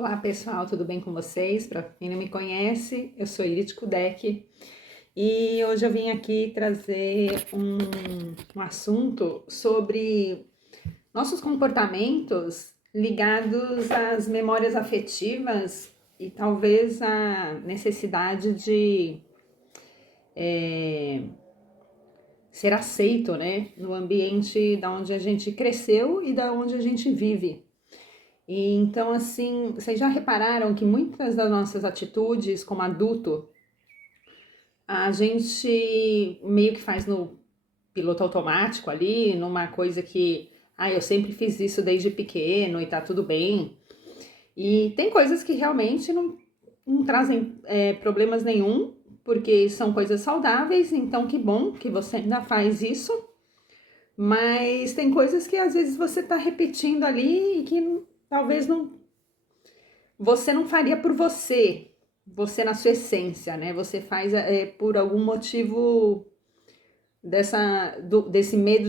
Olá pessoal, tudo bem com vocês? Para quem não me conhece, eu sou Irit Kudek e hoje eu vim aqui trazer um assunto sobre nossos comportamentos ligados às memórias afetivas e talvez a necessidade de ser aceito, né, no ambiente da onde a gente cresceu e da onde a gente vive. E então, assim, vocês já repararam que muitas das nossas atitudes como adulto, a gente meio que faz no piloto automático ali, numa coisa que, eu sempre fiz isso desde pequeno e tá tudo bem. E tem coisas que realmente não trazem problemas nenhum, porque são coisas saudáveis, então que bom que você ainda faz isso. Mas tem coisas que às vezes você tá repetindo ali e que talvez você não faria por você na sua essência, né? Você faz por algum motivo desse medo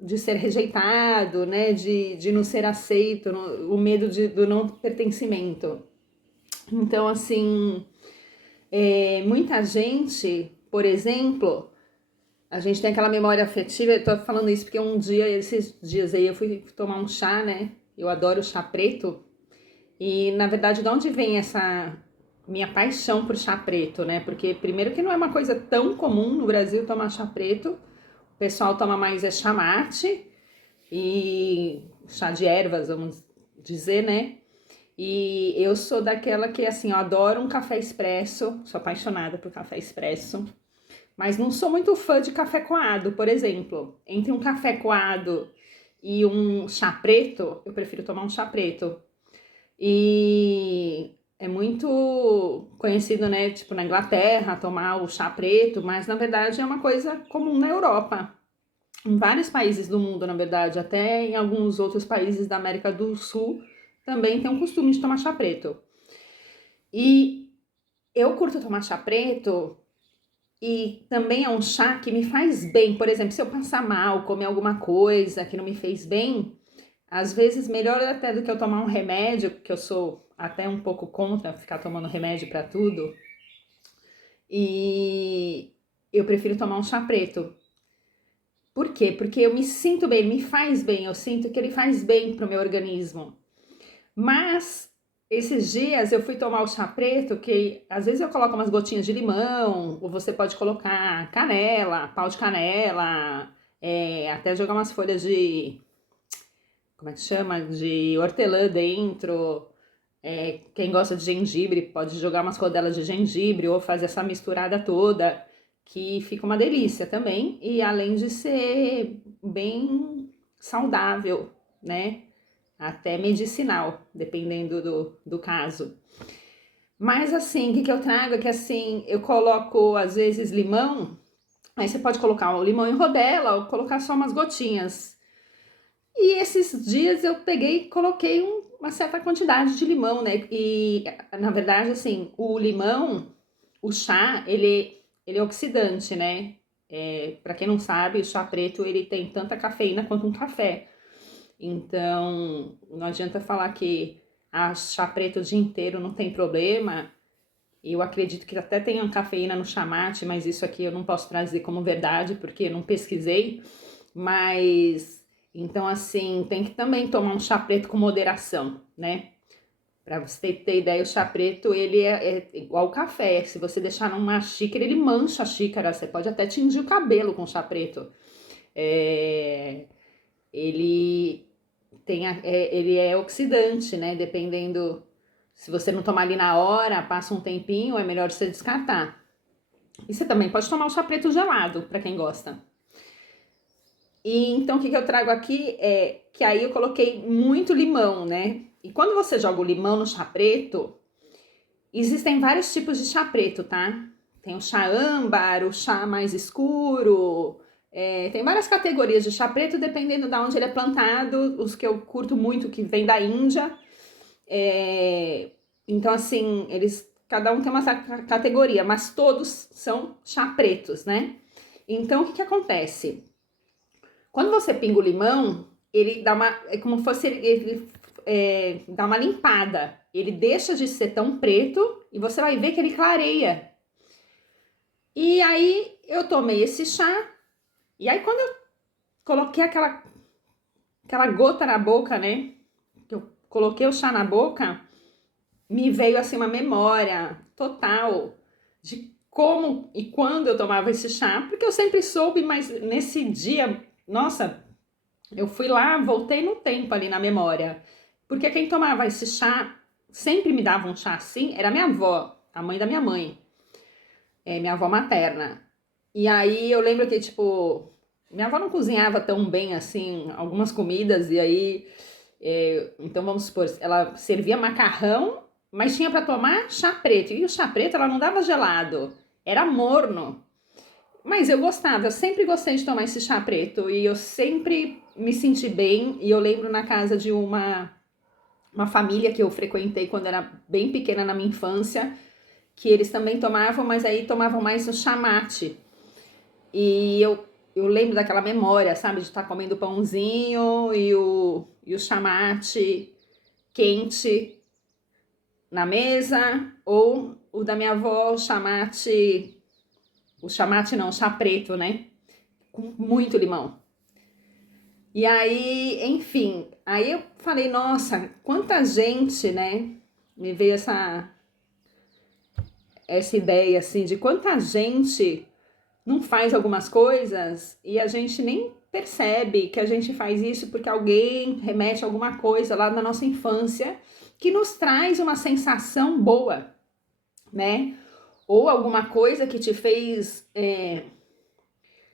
de ser rejeitado, né? De não ser aceito, o medo do não pertencimento. Então, assim, muita gente, por exemplo, a gente tem aquela memória afetiva. Eu tô falando isso porque esses dias aí, eu fui tomar um chá, né? Eu adoro chá preto. E, na verdade, de onde vem essa minha paixão por chá preto, né? Porque, primeiro, que não é uma coisa tão comum no Brasil tomar chá preto. O pessoal toma mais chá mate e chá de ervas, vamos dizer, né? E eu sou daquela que, assim, eu adoro um café expresso, sou apaixonada por café expresso, mas não sou muito fã de café coado, por exemplo. Entre um café coado e um chá preto, eu prefiro tomar um chá preto. E é muito conhecido, né, tipo na Inglaterra, tomar o chá preto, mas na verdade é uma coisa comum na Europa. Em vários países do mundo, na verdade, até em alguns outros países da América do Sul, também tem um costume de tomar chá preto. E eu curto tomar chá preto e também é um chá que me faz bem. Por exemplo, se eu passar mal, comer alguma coisa que não me fez bem, às vezes, melhor até do que eu tomar um remédio, que eu sou até um pouco contra ficar tomando remédio para tudo. E eu prefiro tomar um chá preto. Por quê? Porque eu me sinto bem, me faz bem, eu sinto que ele faz bem pro meu organismo. Mas esses dias eu fui tomar o chá preto, que às vezes eu coloco umas gotinhas de limão, ou você pode colocar canela, pau de canela, até jogar umas folhas de, como é que chama? De hortelã dentro. Quem gosta de gengibre pode jogar umas rodelas de gengibre ou fazer essa misturada toda, que fica uma delícia também. E além de ser bem saudável, né? Até medicinal, dependendo do caso. Mas assim, o que eu trago é que assim, eu coloco às vezes limão, aí você pode colocar o limão em rodela ou colocar só umas gotinhas. E esses dias eu peguei e coloquei uma certa quantidade de limão, né? E na verdade, assim, o limão, o chá, ele é oxidante, né? Para quem não sabe, o chá preto ele tem tanta cafeína quanto um café. Então, não adianta falar que chá preto o dia inteiro não tem problema. Eu acredito que até tem uma cafeína no chá mate, mas isso aqui eu não posso trazer como verdade porque eu não pesquisei. Mas então, assim, tem que também tomar um chá preto com moderação, né? Para você ter ideia, o chá preto, ele é igual o café. Se você deixar numa xícara, ele mancha a xícara. Você pode até tingir o cabelo com chá preto. É, ele ele é oxidante, né? Dependendo, se você não tomar ali na hora, passa um tempinho, é melhor você descartar. E você também pode tomar o chá preto gelado, para quem gosta. E então o que eu trago aqui é que aí eu coloquei muito limão, né? E quando você joga o limão no chá preto, existem vários tipos de chá preto, tá? Tem o chá âmbar, o chá mais escuro, tem várias categorias de chá preto, dependendo de onde ele é plantado. Os que eu curto muito, que vem da Índia. Então, assim, cada um tem uma categoria, mas todos são chá pretos, né? Então, o que acontece? Quando você pinga o limão, ele dá uma. É como se fosse. Ele dá uma limpada. ele deixa de ser tão preto e você vai ver que ele clareia. E aí eu tomei esse chá, e aí quando eu coloquei aquela gota na boca, né? Que eu coloquei o chá na boca, me veio assim uma memória total de como e quando eu tomava esse chá, porque eu sempre soube, mas nesse dia, nossa, eu fui lá, voltei no tempo ali na memória, porque quem tomava esse chá, sempre me dava um chá assim, era minha avó, a mãe da minha mãe, minha avó materna. E aí eu lembro que, tipo, minha avó não cozinhava tão bem assim algumas comidas, e aí, então vamos supor, ela servia macarrão, mas tinha para tomar chá preto, e o chá preto ela não dava gelado, era morno. Mas eu gostava, eu sempre gostei de tomar esse chá preto, e eu sempre me senti bem, e eu lembro na casa de uma família que eu frequentei quando era bem pequena na minha infância, que eles também tomavam, mas aí tomavam mais o chá mate. E eu lembro daquela memória, sabe, de estar comendo pãozinho e o chá mate quente na mesa, ou o da minha avó, o chá mate não, o chá preto, né, com muito limão. E aí, enfim, aí eu falei, nossa, quanta gente, né, me veio essa ideia, assim, de quanta gente não faz algumas coisas e a gente nem percebe que a gente faz isso porque alguém remete a alguma coisa lá na nossa infância que nos traz uma sensação boa, né? Ou alguma coisa que te fez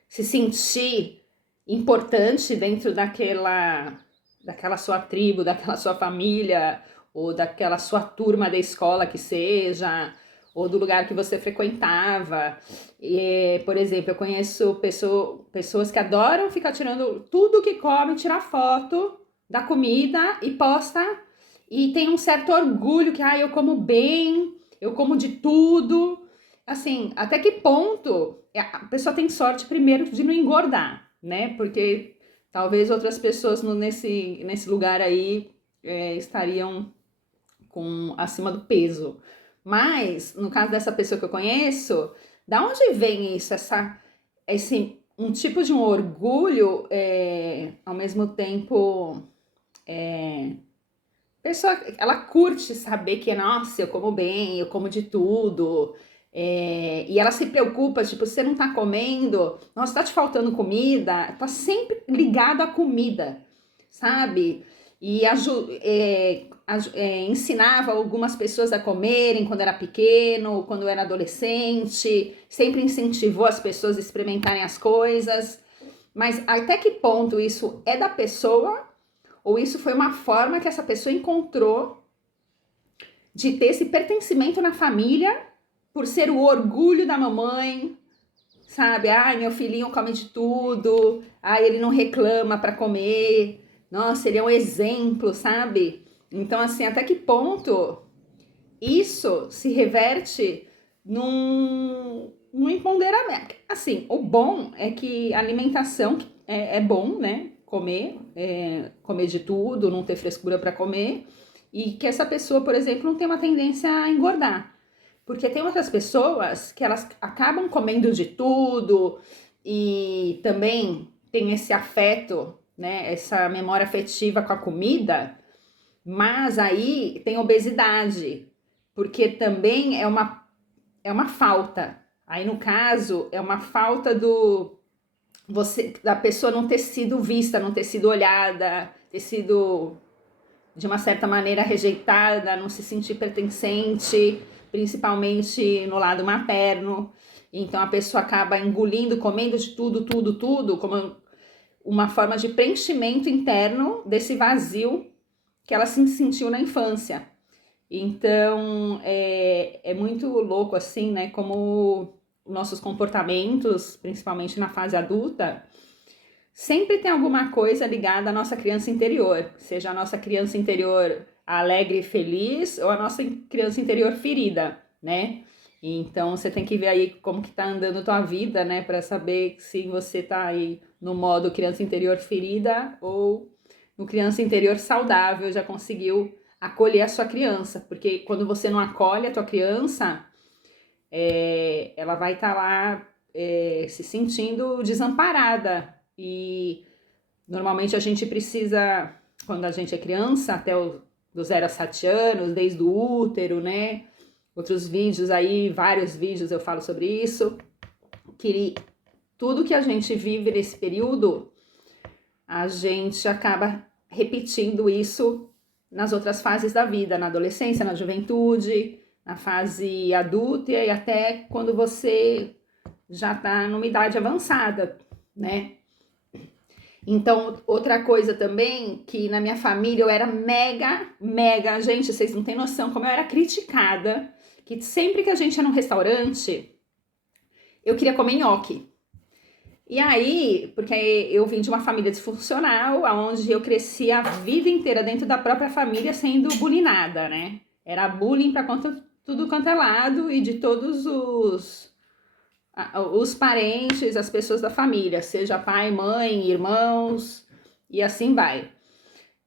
se sentir importante dentro daquela sua tribo, daquela sua família, ou daquela sua turma da escola que seja, ou do lugar que você frequentava. E, por exemplo, eu conheço pessoas que adoram ficar tirando tudo que come, tirar foto da comida e posta, e tem um certo orgulho que eu como bem, eu como de tudo. Assim, até que ponto a pessoa tem sorte primeiro de não engordar, né? Porque talvez outras pessoas nesse lugar aí estariam acima do peso. Mas, no caso dessa pessoa que eu conheço, da onde vem isso? Um tipo de um orgulho, ao mesmo tempo, pessoa, ela curte saber que, nossa, eu como bem, eu como de tudo, e ela se preocupa, tipo, se você não tá comendo, nossa, tá te faltando comida, tá sempre ligado à comida, sabe? E ensinava algumas pessoas a comerem quando era pequeno, quando era adolescente, sempre incentivou as pessoas a experimentarem as coisas, mas até que ponto isso é da pessoa ou isso foi uma forma que essa pessoa encontrou de ter esse pertencimento na família por ser o orgulho da mamãe, sabe? Ai, meu filhinho come de tudo, ai, ele não reclama para comer, nossa, ele é um exemplo, sabe? Então, assim, até que ponto isso se reverte num empoderamento? Assim, o bom é que a alimentação é bom, né? Comer de tudo, não ter frescura para comer, e que essa pessoa, por exemplo, não tem uma tendência a engordar. Porque tem outras pessoas que elas acabam comendo de tudo e também tem esse afeto, né? Essa memória afetiva com a comida, mas aí tem obesidade, porque também é uma falta. Aí, no caso, é uma falta da pessoa não ter sido vista, não ter sido olhada, ter sido de uma certa maneira rejeitada, não se sentir pertencente, principalmente no lado materno. Então a pessoa acaba engolindo, comendo de tudo, tudo, tudo, como uma forma de preenchimento interno desse vazio que ela se sentiu na infância. Então é muito louco assim, né? Como nossos comportamentos, principalmente na fase adulta, sempre tem alguma coisa ligada à nossa criança interior, seja a nossa criança interior alegre e feliz ou a nossa criança interior ferida, né? Então você tem que ver aí como que tá andando a tua vida, né, para saber se você tá aí no modo criança interior ferida ou no criança interior saudável, já conseguiu acolher a sua criança, porque quando você não acolhe a tua criança, ela vai estar lá se sentindo desamparada. E normalmente a gente precisa, quando a gente é criança, até do 0 a 7 anos, desde o útero, né? Outros vídeos aí, vários vídeos eu falo sobre isso, que tudo que a gente vive nesse período, a gente acaba repetindo isso nas outras fases da vida, na adolescência, na juventude, na fase adulta e até quando você já tá numa idade avançada, né? Então, outra coisa também, que na minha família eu era mega, gente, vocês não têm noção como eu era criticada, que sempre que a gente ia num restaurante, eu queria comer nhoque. E aí, porque eu vim de uma família disfuncional, onde eu cresci a vida inteira dentro da própria família sendo bulinada, né? Era bullying pra tudo quanto é lado e de todos os parentes, as pessoas da família, seja pai, mãe, irmãos, e assim vai.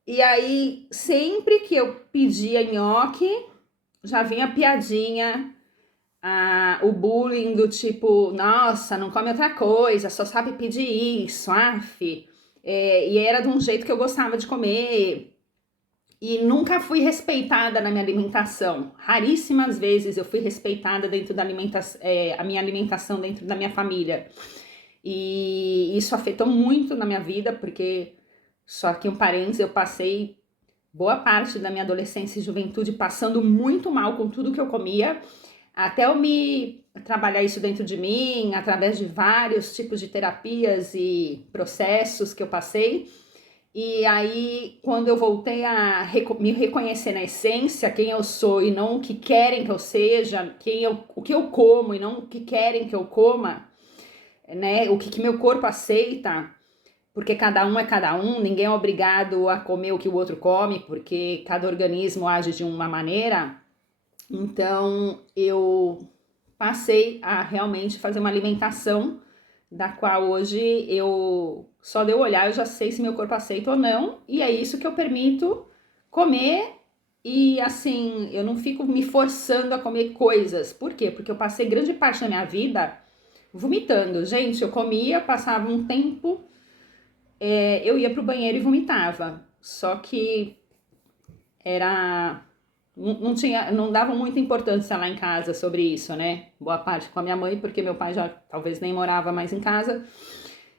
E aí, sempre que eu pedia nhoque, já vinha piadinha, o bullying do tipo, nossa, não come outra coisa, só sabe pedir isso, af. E era de um jeito que eu gostava de comer. E nunca fui respeitada na minha alimentação. Raríssimas vezes eu fui respeitada dentro da a minha alimentação dentro da minha família. E isso afetou muito na minha vida, porque, só que um parênteses, eu passei boa parte da minha adolescência e juventude passando muito mal com tudo que eu comia, até eu me trabalhar isso dentro de mim, através de vários tipos de terapias e processos que eu passei. E aí, quando eu voltei a me reconhecer na essência, quem eu sou e não o que querem que eu seja, o que eu como e não o que querem que eu coma, né? O que meu corpo aceita, porque cada um é cada um, ninguém é obrigado a comer o que o outro come, porque cada organismo age de uma maneira. Então, eu passei a realmente fazer uma alimentação da qual hoje eu só de eu olhar eu já sei se meu corpo aceita ou não, e é isso que eu permito comer. E assim, eu não fico me forçando a comer coisas. Por quê? Porque eu passei grande parte da minha vida vomitando. Gente, eu comia, passava um tempo, eu ia pro banheiro e vomitava. Só que era não dava muita importância lá em casa sobre isso, né? Boa parte com a minha mãe, porque meu pai já talvez nem morava mais em casa.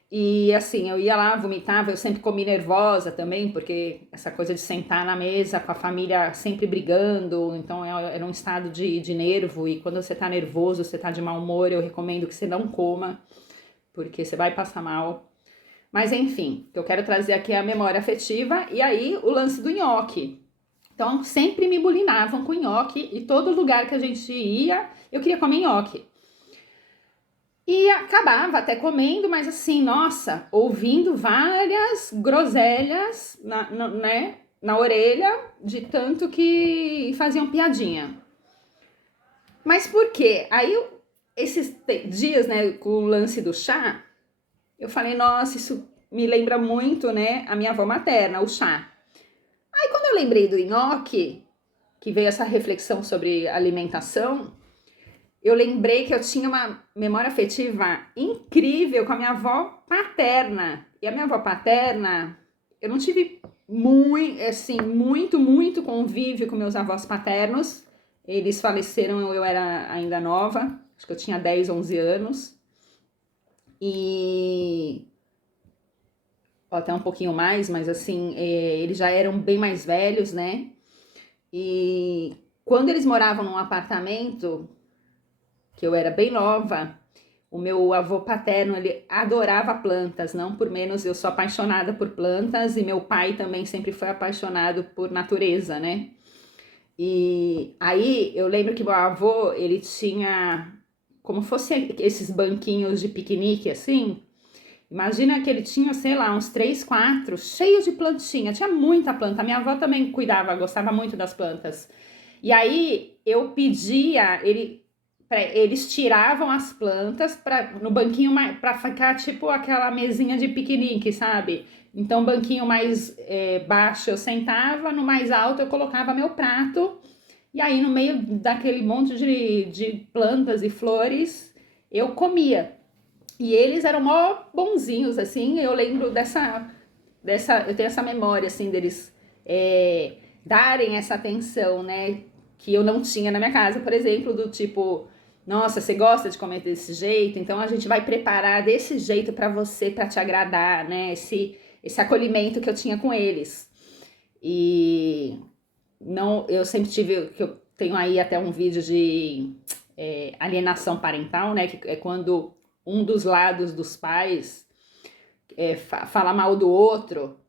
E assim, eu ia lá, vomitava, eu sempre comi nervosa também, porque essa coisa de sentar na mesa com a família sempre brigando, então era um estado de nervo, e quando você tá nervoso, você tá de mau humor, eu recomendo que você não coma, porque você vai passar mal. Mas enfim, o que eu quero trazer aqui é a memória afetiva, e aí o lance do nhoque. Então, sempre me bulinavam com nhoque, e todo lugar que a gente ia, eu queria comer nhoque. E acabava até comendo, mas assim, nossa, ouvindo várias groselhas na orelha, de tanto que faziam piadinha. Mas por quê? Aí, esses dias, né, com o lance do chá, eu falei, nossa, isso me lembra muito, né, a minha avó materna, o chá. Aí quando eu lembrei do nhoque, que veio essa reflexão sobre alimentação, eu lembrei que eu tinha uma memória afetiva incrível com a minha avó paterna. E a minha avó paterna, eu não tive muito convívio com meus avós paternos. Eles faleceram, eu era ainda nova, acho que eu tinha 10, 11 anos. E até um pouquinho mais, mas assim, eles já eram bem mais velhos, né? E quando eles moravam num apartamento, que eu era bem nova, o meu avô paterno, ele adorava plantas, não por menos eu sou apaixonada por plantas, e meu pai também sempre foi apaixonado por natureza, né? E aí eu lembro que meu avô, ele tinha como fosse esses banquinhos de piquenique, assim. Imagina que ele tinha, sei lá, uns 3, 4, cheios de plantinha, tinha muita planta. A minha avó também cuidava, gostava muito das plantas. E aí eu pedia, ele eles tiravam as plantas no banquinho para ficar tipo aquela mesinha de piquenique, sabe? Então, banquinho mais baixo eu sentava, no mais alto eu colocava meu prato, e aí no meio daquele monte de plantas e flores eu comia. E eles eram mó bonzinhos, assim, eu lembro eu tenho essa memória, assim, deles darem essa atenção, né, que eu não tinha na minha casa, por exemplo, do tipo, nossa, você gosta de comer desse jeito? Então a gente vai preparar desse jeito para você, para te agradar, né, esse acolhimento que eu tinha com eles. E não, eu sempre tive, que eu tenho aí até um vídeo de alienação parental, né, que é quando um dos lados dos pais fala mal do outro,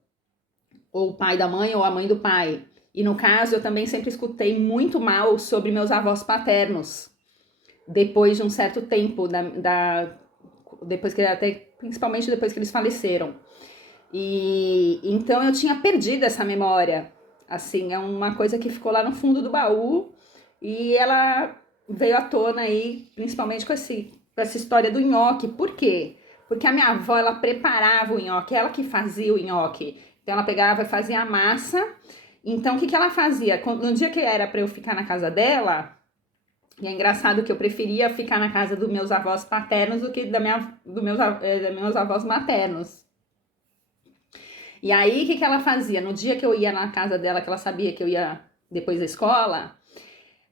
ou o pai da mãe ou a mãe do pai. E no caso, eu também sempre escutei muito mal sobre meus avós paternos, depois de um certo tempo, depois que até principalmente depois que eles faleceram. E então eu tinha perdido essa memória. Assim, é uma coisa que ficou lá no fundo do baú e ela veio à tona aí, principalmente com essa história do nhoque. Por quê? Porque a minha avó, ela preparava o nhoque, ela que fazia o nhoque. Então ela pegava e fazia a massa. Então o que ela fazia? No dia que era para eu ficar na casa dela, e é engraçado que eu preferia ficar na casa dos meus avós paternos do que dos meus avós maternos. E aí, o que ela fazia? No dia que eu ia na casa dela, que ela sabia que eu ia depois da escola,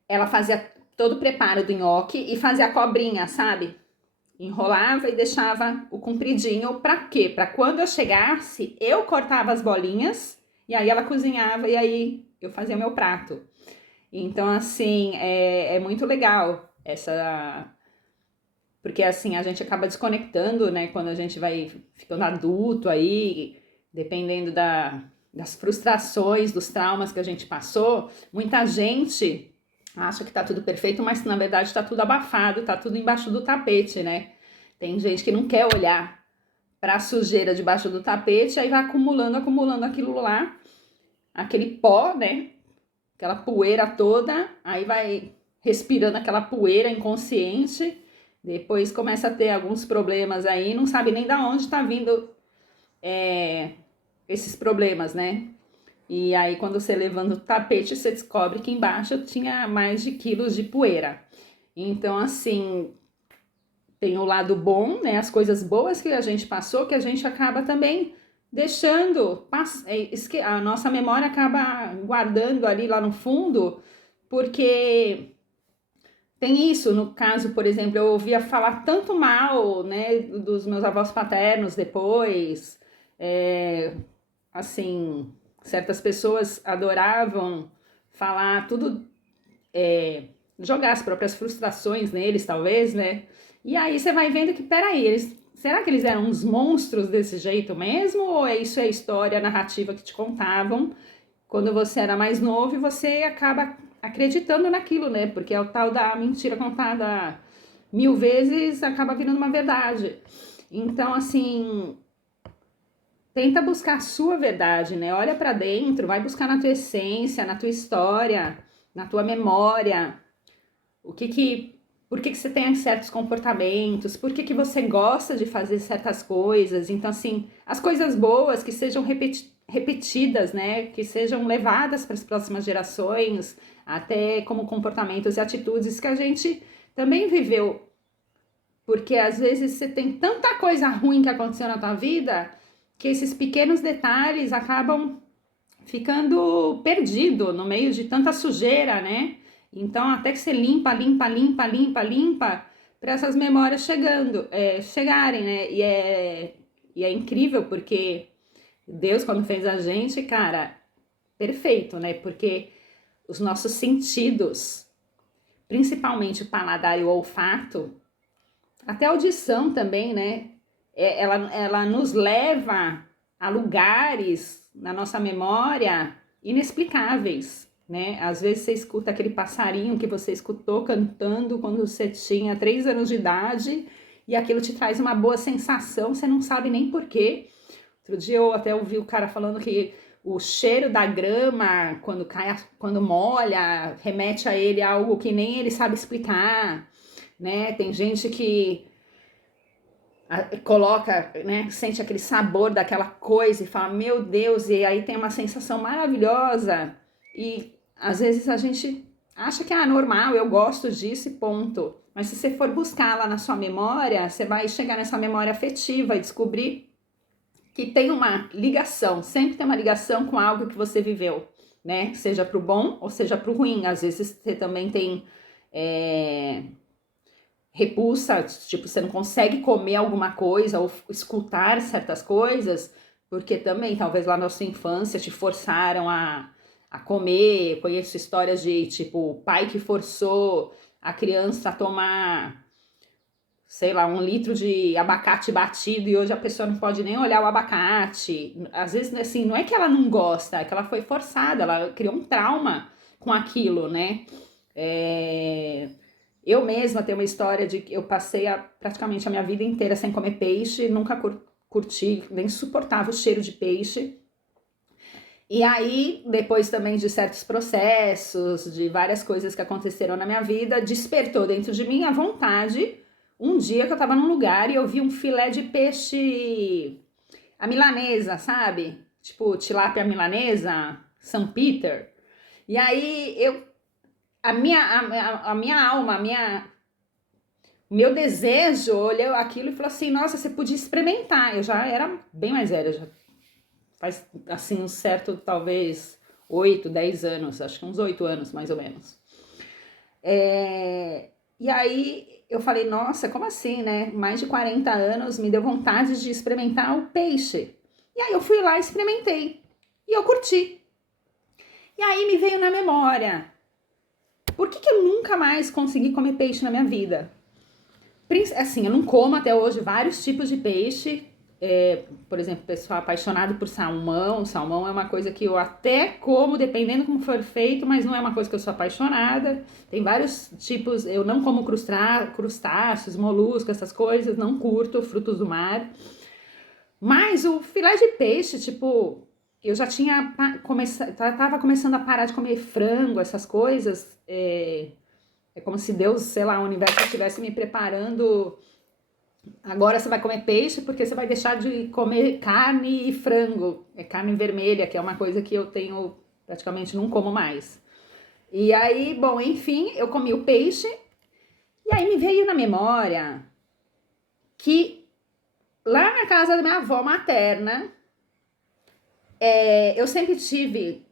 ela fazia todo o preparo do nhoque e fazia a cobrinha, sabe? Enrolava e deixava o compridinho. Pra quê? Pra quando eu chegasse, eu cortava as bolinhas e aí ela cozinhava e aí eu fazia meu prato. Então, assim, é muito legal essa... Porque, assim, a gente acaba desconectando, né? Quando a gente vai ficando adulto aí, dependendo das frustrações, dos traumas que a gente passou, muita gente acha que tá tudo perfeito, mas na verdade tá tudo abafado, tá tudo embaixo do tapete, né? Tem gente que não quer olhar para a sujeira debaixo do tapete, aí vai acumulando aquilo lá, aquele pó, né? Aquela poeira toda, aí vai respirando aquela poeira inconsciente, depois começa a ter alguns problemas aí, não sabe nem da onde tá vindo esses problemas, né? E aí, quando você levanta o tapete, você descobre que embaixo tinha mais de quilos de poeira. Então, assim, tem o lado bom, né? As coisas boas que a gente passou, que a gente acaba também deixando, a nossa memória acaba guardando ali lá no fundo, porque tem isso, no caso, por exemplo, eu ouvia falar tanto mal, né, dos meus avós paternos depois, assim, certas pessoas adoravam falar tudo, jogar as próprias frustrações neles, talvez, né? E aí você vai vendo que, peraí, será que eles eram uns monstros desse jeito mesmo? Ou isso é a história, a narrativa que te contavam quando você era mais novo e você acaba acreditando naquilo, né? Porque é o tal da mentira contada 1000 vezes, acaba virando uma verdade. Então, assim, tenta buscar a sua verdade, né? Olha para dentro, vai buscar na tua essência, na tua história, na tua memória. Por que você tem certos comportamentos? Por que você gosta de fazer certas coisas? Então, assim, as coisas boas que sejam repetidas, né? Que sejam levadas para as próximas gerações, até como comportamentos e atitudes que a gente também viveu. Porque às vezes você tem tanta coisa ruim que aconteceu na tua vida que esses pequenos detalhes acabam ficando perdido no meio de tanta sujeira, né? Então, até que você limpa para essas memórias chegarem, né? E é incrível porque Deus, quando fez a gente, cara, perfeito, né? Porque os nossos sentidos, principalmente o paladar e o olfato, até a audição também, né? Ela nos leva a lugares na nossa memória inexplicáveis, né? Às vezes você escuta aquele passarinho que você escutou cantando quando você tinha 3 anos de idade e aquilo te traz uma boa sensação, você não sabe nem porquê. Outro dia eu até ouvi o cara falando que o cheiro da grama, quando molha, remete a ele algo que nem ele sabe explicar. né? Tem gente que coloca, né, sente aquele sabor daquela coisa e fala, meu Deus, e aí tem uma sensação maravilhosa. E às vezes a gente acha que é normal, eu gosto disso e ponto. Mas se você for buscar lá na sua memória, você vai chegar nessa memória afetiva e descobrir que tem uma ligação, sempre tem uma ligação com algo que você viveu, né? Seja pro bom ou seja pro ruim. Às vezes você também tem repulsa, tipo, você não consegue comer alguma coisa ou escutar certas coisas, porque também, talvez lá na sua infância, te forçaram a comer. Conheço histórias de, tipo, o pai que forçou a criança a tomar, sei lá, 1 litro de abacate batido e hoje a pessoa não pode nem olhar o abacate. Às vezes, assim, não é que ela não gosta, é que ela foi forçada, ela criou um trauma com aquilo, né? Eu mesma tenho uma história de que eu passei praticamente a minha vida inteira sem comer peixe, nunca curti, nem suportava o cheiro de peixe. E aí, depois também de certos processos, de várias coisas que aconteceram na minha vida, despertou dentro de mim a vontade. Um dia que eu tava num lugar e eu vi um filé de peixe, a milanesa, sabe? Tipo, tilápia milanesa, São Peter. E aí a minha alma, o meu desejo olhou aquilo e falou assim, nossa, você podia experimentar. Eu já era bem mais velha, já faz assim um certo, talvez 8, 10 anos, acho que uns 8 anos mais ou menos. E aí eu falei, nossa, como assim, né? Mais de 40 anos me deu vontade de experimentar o peixe. E aí eu fui lá e experimentei. E eu curti. E aí me veio na memória, por que eu nunca mais consegui comer peixe na minha vida? Assim, eu não como até hoje vários tipos de peixe. Por exemplo, pessoal apaixonado por salmão. Salmão é uma coisa que eu até como, dependendo como for feito, mas não é uma coisa que eu sou apaixonada. Tem vários tipos, eu não como crustáceos, moluscos, essas coisas, não curto, frutos do mar. Mas o filé de peixe, tipo, eu já tinha tava começando a parar de comer frango, essas coisas. É como se Deus, sei lá, o universo estivesse me preparando. Agora você vai comer peixe porque você vai deixar de comer carne e frango. É carne vermelha, que é uma coisa que eu tenho, praticamente não como mais. E aí, bom, enfim, eu comi o peixe. E aí me veio na memória que lá na casa da minha avó materna, eu sempre tive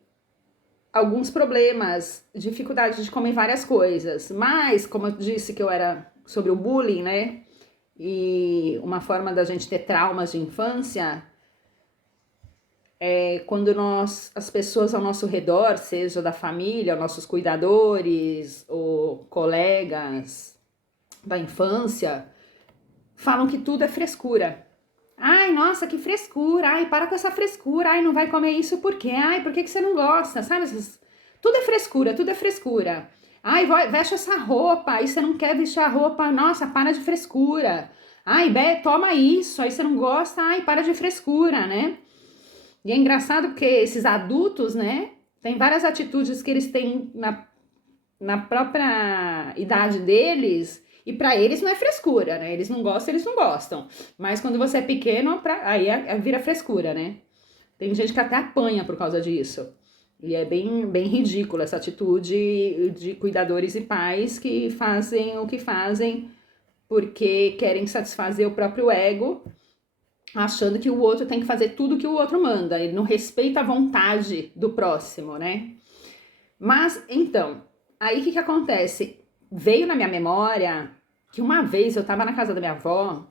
alguns problemas, dificuldade de comer várias coisas. Mas, como eu disse que eu era sobre o bullying, né? E uma forma da gente ter traumas de infância é quando as pessoas ao nosso redor, seja da família, nossos cuidadores ou colegas da infância, falam que tudo é frescura. Ai, nossa, que frescura. Ai, para com essa frescura. Ai, não vai comer isso por quê? Ai, por que você não gosta? Sabe? Tudo é frescura, tudo é frescura. Ai, veste essa roupa. Aí você não quer vestir a roupa. Nossa, para de frescura. Ai, toma isso. Aí você não gosta. Ai, para de frescura, né? E é engraçado porque esses adultos, né? Tem várias atitudes que eles têm na própria idade deles. E para eles não é frescura, né? Eles não gostam, eles não gostam. Mas quando você é pequeno, aí vira frescura, né? Tem gente que até apanha por causa disso. E é bem, bem ridícula essa atitude de cuidadores e pais que fazem o que fazem porque querem satisfazer o próprio ego, achando que o outro tem que fazer tudo que o outro manda. Ele não respeita a vontade do próximo, né? Mas, então, aí o que acontece? Veio na minha memória que uma vez eu tava na casa da minha avó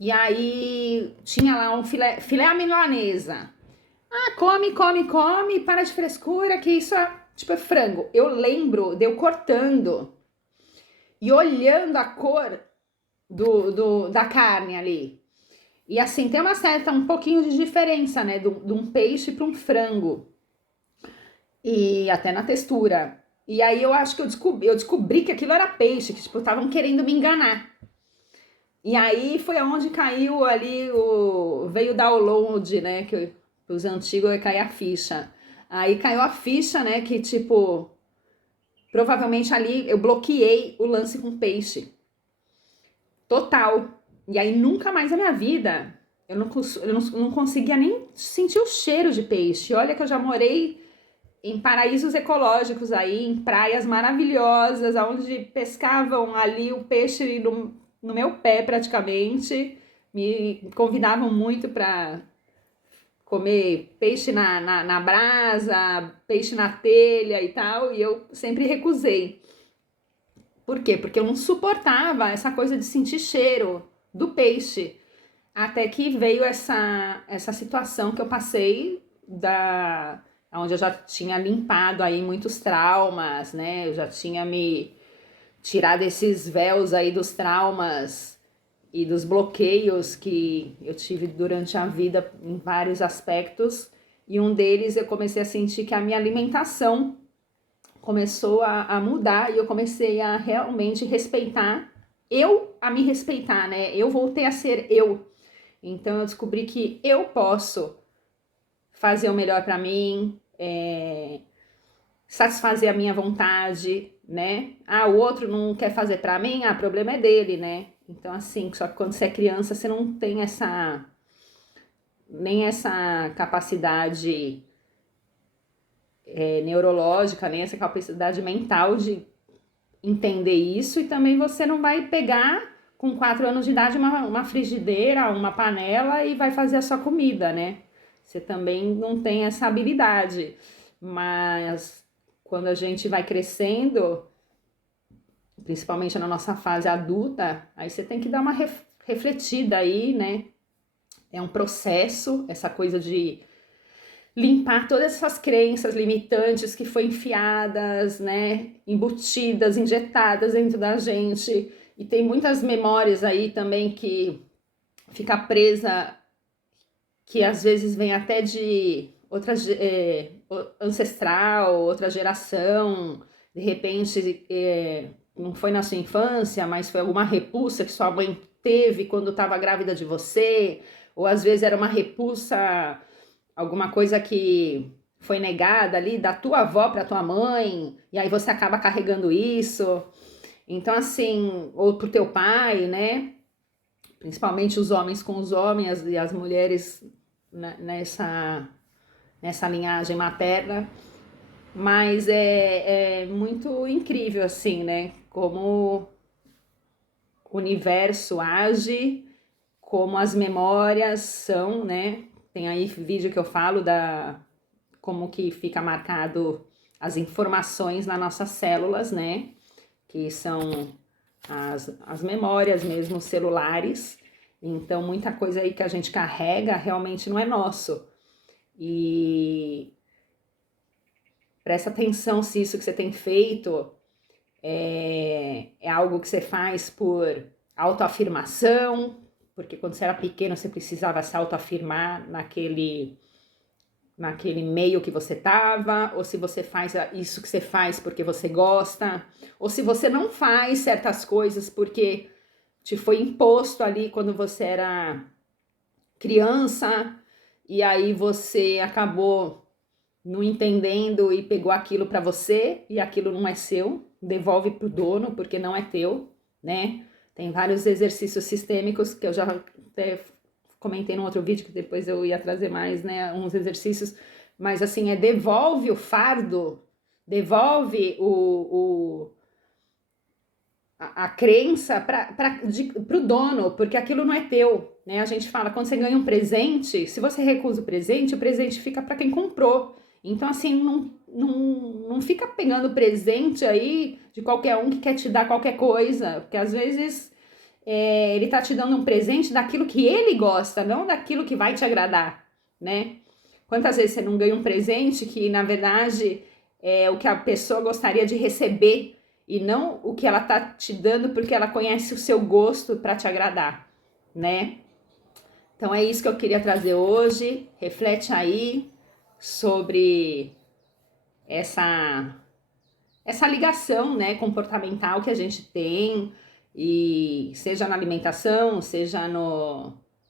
e aí tinha lá um filé à milanesa. Ah, come, come, come, para de frescura, que isso é tipo frango. Eu lembro de eu cortando e olhando a cor da carne ali. E assim, tem um pouquinho de diferença, né, de um peixe para um frango. E até na textura. E aí eu acho que eu descobri que aquilo era peixe, que tipo, estavam querendo me enganar. E aí foi aonde caiu ali veio o download, né, que os antigos ia cair a ficha. Aí caiu a ficha, né, que tipo, provavelmente ali eu bloqueei o lance com peixe. total. E aí nunca mais na minha vida eu não conseguia nem sentir o cheiro de peixe. Olha que eu já morei em paraísos ecológicos aí, em praias maravilhosas, onde pescavam ali o peixe no meu pé praticamente. Me convidavam muito para comer peixe na brasa, peixe na telha e tal, e eu sempre recusei. Por quê? Porque eu não suportava essa coisa de sentir cheiro do peixe. Até que veio essa situação que eu passei onde eu já tinha limpado aí muitos traumas, né? Eu já tinha me tirado esses véus aí dos traumas e dos bloqueios que eu tive durante a vida em vários aspectos. E um deles eu comecei a sentir que a minha alimentação começou a mudar e eu comecei a realmente respeitar, a me respeitar, né? Eu voltei a ser eu. Então eu descobri que eu posso fazer o melhor para mim, satisfazer a minha vontade, né? Ah, o outro não quer fazer para mim, ah, o problema é dele, né? Então assim, só que quando você é criança, você não tem nem essa capacidade neurológica, nem essa capacidade mental de entender isso, e também você não vai pegar com 4 anos de idade uma frigideira, uma panela e vai fazer a sua comida, né? Você também não tem essa habilidade. Mas quando a gente vai crescendo, principalmente na nossa fase adulta, aí você tem que dar uma refletida aí, né? É um processo, essa coisa de limpar todas essas crenças limitantes que foi enfiadas, né, embutidas, injetadas dentro da gente. E tem muitas memórias aí também que fica presa, que às vezes vem até de outra ancestral, outra geração. De repente, não foi na sua infância, mas foi alguma repulsa que sua mãe teve quando estava grávida de você, ou às vezes era uma repulsa, alguma coisa que foi negada ali da tua avó para tua mãe, e aí você acaba carregando isso. Então, assim, ou pro teu pai, né? Principalmente os homens com os homens e as mulheres nessa linhagem materna. Mas é muito incrível, assim, né? Como o universo age, como as memórias são, né? Tem aí vídeo que eu falo como que fica marcado as informações nas nossas células, né? Que são as memórias mesmo celulares. Então, muita coisa aí que a gente carrega realmente não é nosso. E presta atenção se isso que você tem feito é algo que você faz por autoafirmação, porque quando você era pequeno você precisava se autoafirmar naquele meio que você estava, ou se você faz isso que você faz porque você gosta, ou se você não faz certas coisas porque te foi imposto ali quando você era criança, e aí você acabou não entendendo e pegou aquilo para você, e aquilo não é seu, devolve pro dono porque não é teu, né? Tem vários exercícios sistêmicos que eu já até comentei no outro vídeo, que depois eu ia trazer mais, né, uns exercícios, mas assim, devolve o fardo, devolve a crença pro dono, porque aquilo não é teu, né? A gente fala, quando você ganha um presente, se você recusa o presente fica para quem comprou. Então, assim, não fica pegando presente aí de qualquer um que quer te dar qualquer coisa, porque às vezes ele tá te dando um presente daquilo que ele gosta, não daquilo que vai te agradar, né? Quantas vezes você não ganha um presente que, na verdade, é o que a pessoa gostaria de receber e não o que ela tá te dando porque ela conhece o seu gosto para te agradar, né? Então é isso que eu queria trazer hoje. Reflete aí sobre essa ligação, né, comportamental que a gente tem, e seja na alimentação, seja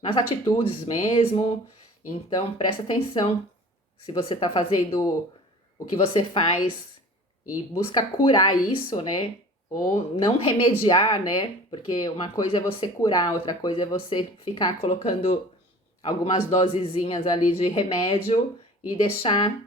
nas atitudes mesmo. Então presta atenção se você está fazendo o que você faz e busca curar isso, né? ou não remediar, né? Porque uma coisa é você curar, outra coisa é você ficar colocando algumas dosezinhas ali de remédio e deixar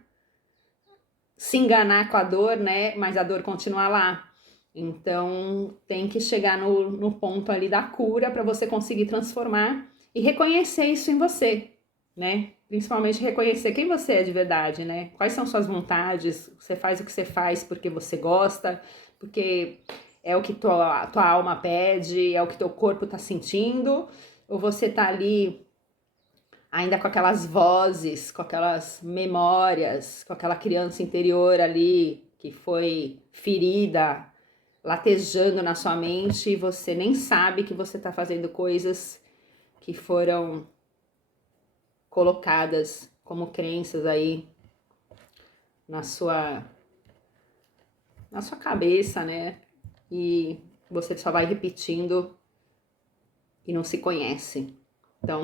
se enganar com a dor, né? Mas a dor continua lá. Então tem que chegar no ponto ali da cura para você conseguir transformar e reconhecer isso em você, né? Principalmente reconhecer quem você é de verdade, né? Quais são suas vontades, você faz o que você faz porque você gosta, porque é o que tua alma pede, é o que teu corpo tá sentindo, ou você tá ali ainda com aquelas vozes, com aquelas memórias, com aquela criança interior ali que foi ferida, latejando na sua mente e você nem sabe que você está fazendo coisas que foram colocadas como crenças aí na sua cabeça, né? E você só vai repetindo e não se conhece. Então,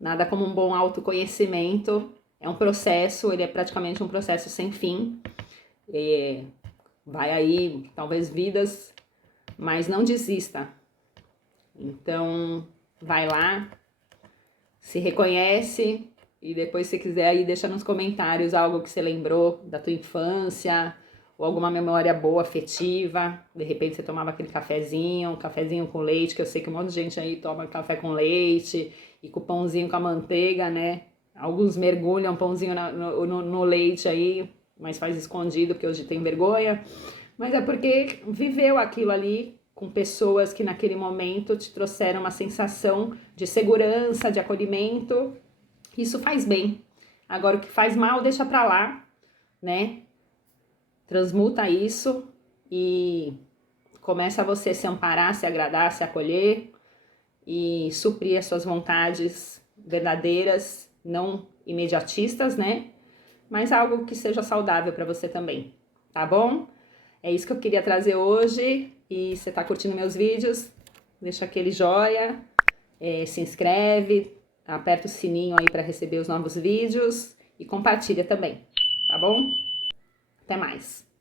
nada como um bom autoconhecimento. É um processo, ele é praticamente um processo sem fim. Vai aí, talvez vidas, mas não desista. Então, vai lá, se reconhece e depois se quiser aí deixa nos comentários algo que você lembrou da tua infância ou alguma memória boa, afetiva. De repente você tomava aquele cafezinho, um cafezinho com leite, que eu sei que um monte de gente aí toma café com leite e com pãozinho com a manteiga, né? Alguns mergulham pãozinho no leite aí, mas faz escondido porque hoje tem vergonha. Mas é porque viveu aquilo ali com pessoas que naquele momento te trouxeram uma sensação de segurança, de acolhimento. Isso faz bem. Agora o que faz mal, deixa pra lá, né? Transmuta isso e começa você a se amparar, se agradar, se acolher e suprir as suas vontades verdadeiras, não imediatistas, né? Mas algo que seja saudável para você também, tá bom? É isso que eu queria trazer hoje. E você tá curtindo meus vídeos? Deixa aquele joia, se inscreve, aperta o sininho aí para receber os novos vídeos e compartilha também, tá bom? Até mais!